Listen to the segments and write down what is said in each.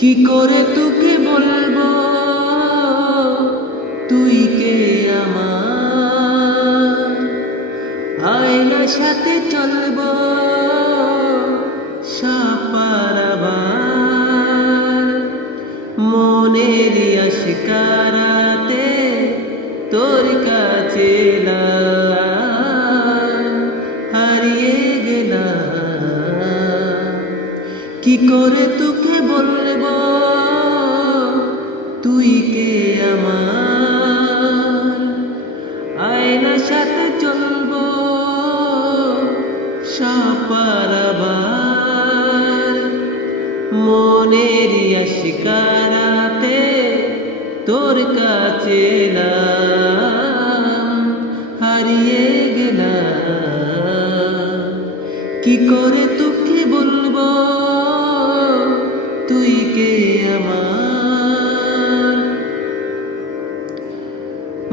কি করে তোকে বলবো তুই কে আমার, আয়নার সাথে চলবো সাপারাবার, মনের আশিকারাতে তোর কাছে হারিয়ে গেলাম। কি করে তোকে বলবো তুই কে আমার, আয়নার সাথে চলবো সাপারাবার, মনের আশিকারাতে তোর কাছে হারিয়ে গেলাম। কি করে তোকে বলবো তুই কে আমার,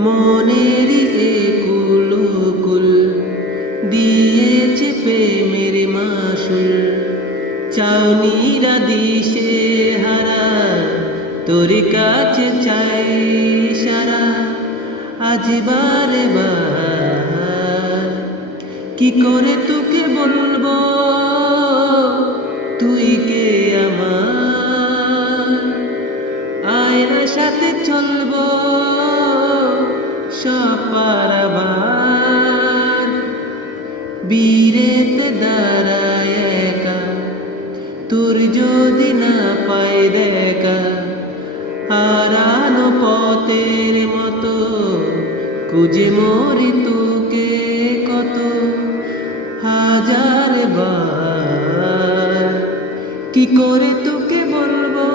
মনের একুল দিয়েছে প্রেমের মাসুল, চাউনিরা দিশে হারা তোর কাছে চাই সারা আজ বারে বার। কি করে তোকে বলবো তুই কে আমার, আয়নার সাথে চলবো সাপারাবার, বীরেতে দাঁড়ায় একা তোর যদি না পাই দেখা, হারানো পথের মতো খুঁজে মরি তোকে কত হাজার বার। কি করে তোকে বলবো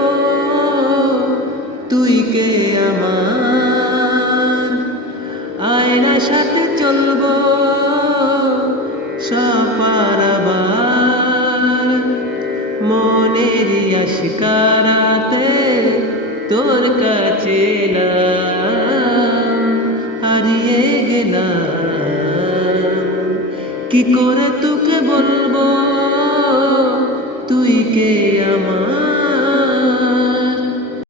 তুই কে আমার, আয়নার সাথে চলবো সাপারাবার, মনের আশিকারাতে তোর কাছে হারিয়ে গেলাম। কি করে তোকে বলবো তুই কে আমার।